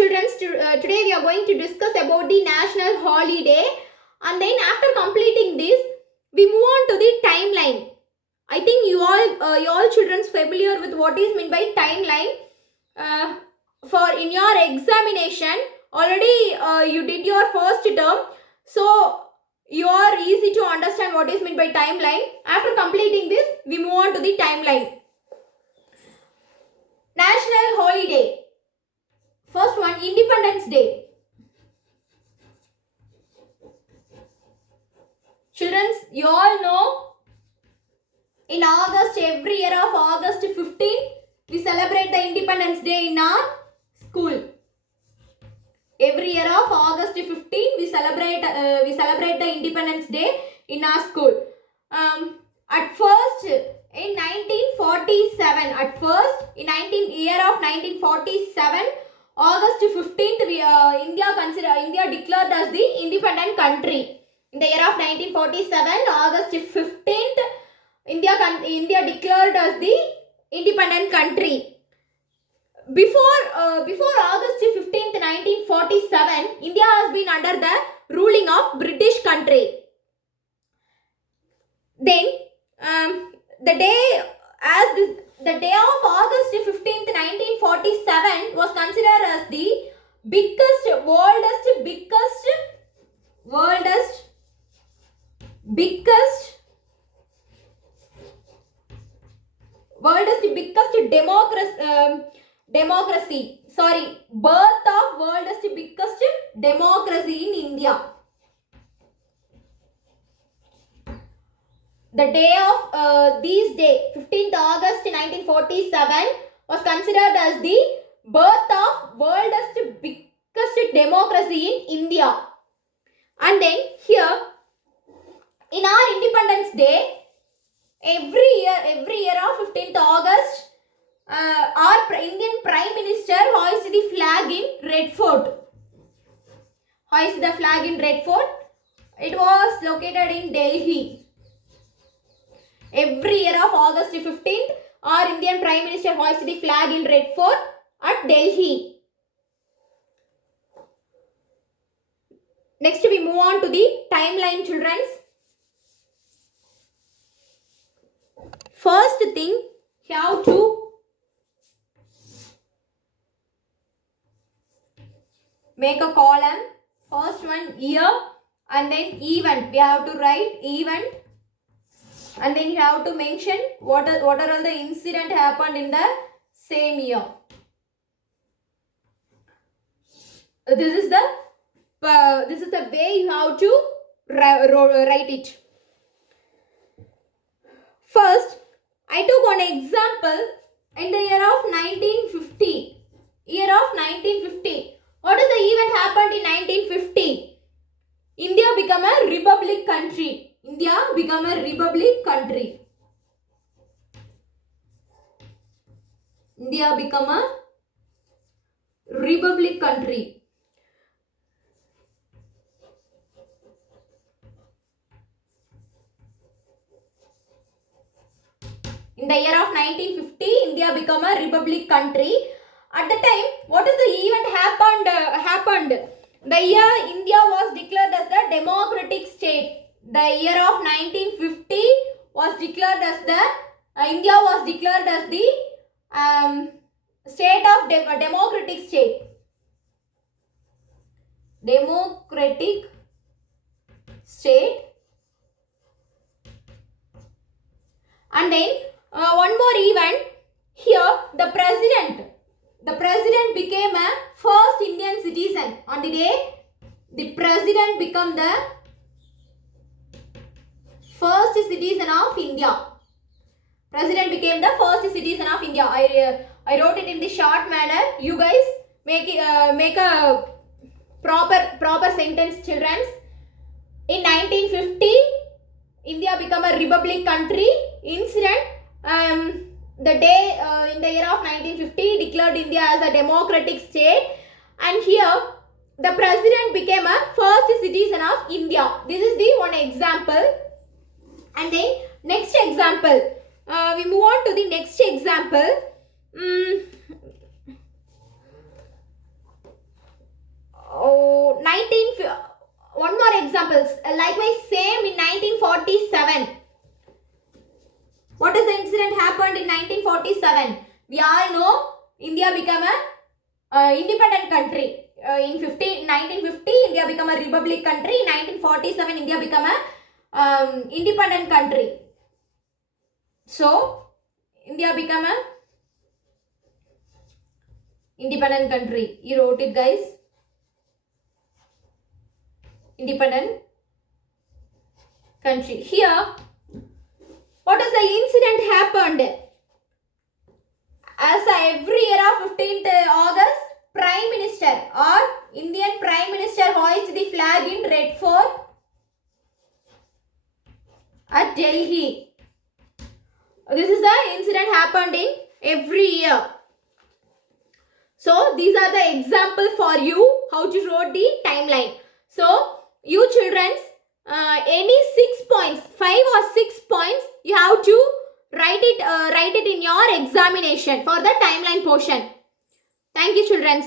Children, today we are going to discuss about the national holiday, and then after completing this, we move on to the timeline. I think you all children familiar with what is meant by timeline. For in your examination, already you did your first term, so you are easy to understand what is meant by timeline. After completing this, we move on to the timeline. National holiday. First one, Independence Day. Children, you all know in August, every year of August 15, we celebrate the Independence Day in our school. Every year of August 15, we celebrate the Independence Day in our school. At first, in 1947, year of 1947, August 15th, India declared as the independent country. In the year of 1947, August 15th, India declared as the independent country. Before August 15th, 1947, India has been under the ruling of British country. Then, the day of August 15th, 1947 was considered as the world's biggest democracy. Birth of world's biggest democracy in India. The day of 15th August 1947 was considered as the birth of world's biggest democracy in India. And then here, in our Independence Day, every year of 15th August, our Indian Prime Minister hoists the flag in Red Fort. It was located in Delhi. Every year of August 15th, our Indian Prime Minister hoists the flag in Red Fort at Delhi. Next, we move on to the timeline, children. First thing, you have to make a column. First one, year, and then event. We have to write event. And then you have to mention what are all the incident happened in the same year. This is the way you have to write it. First, I took one example in the year of 1950. What is the event happened in 1950? India became a republic country. In the year of 1950, India became a republic country. At the time, what is the event happened? The year India was declared as the democratic state. The year of 1950 was declared as India was declared as the state of democratic state. And then one more event. Here, the president became a first Indian citizen. On the day, the president became the first citizen of India. President became the first citizen of India. I wrote it in the short manner. You guys make a proper sentence, children. In 1950, India became a republic country. Incident, the day in the year of 1950 declared India as a democratic state, and here the president became a first citizen of India. This is the one example. And then next example, we move on to the next example. happened in 1947? We all know India became a independent country. In 1950, India became a republic country. In 1947, India became a independent country. So, India became a independent country. You wrote it, guys. Independent country. Here, what is the incident happened? As every year of 15th August, Prime Minister or Indian Prime Minister hoists the flag in Red Fort at Delhi. This is the incident happened in every year. So these are the example for you how to write the timeline. So you children, any 6 points, 5 or 6 points, you have to write it in your examination for the timeline portion. Thank you, children.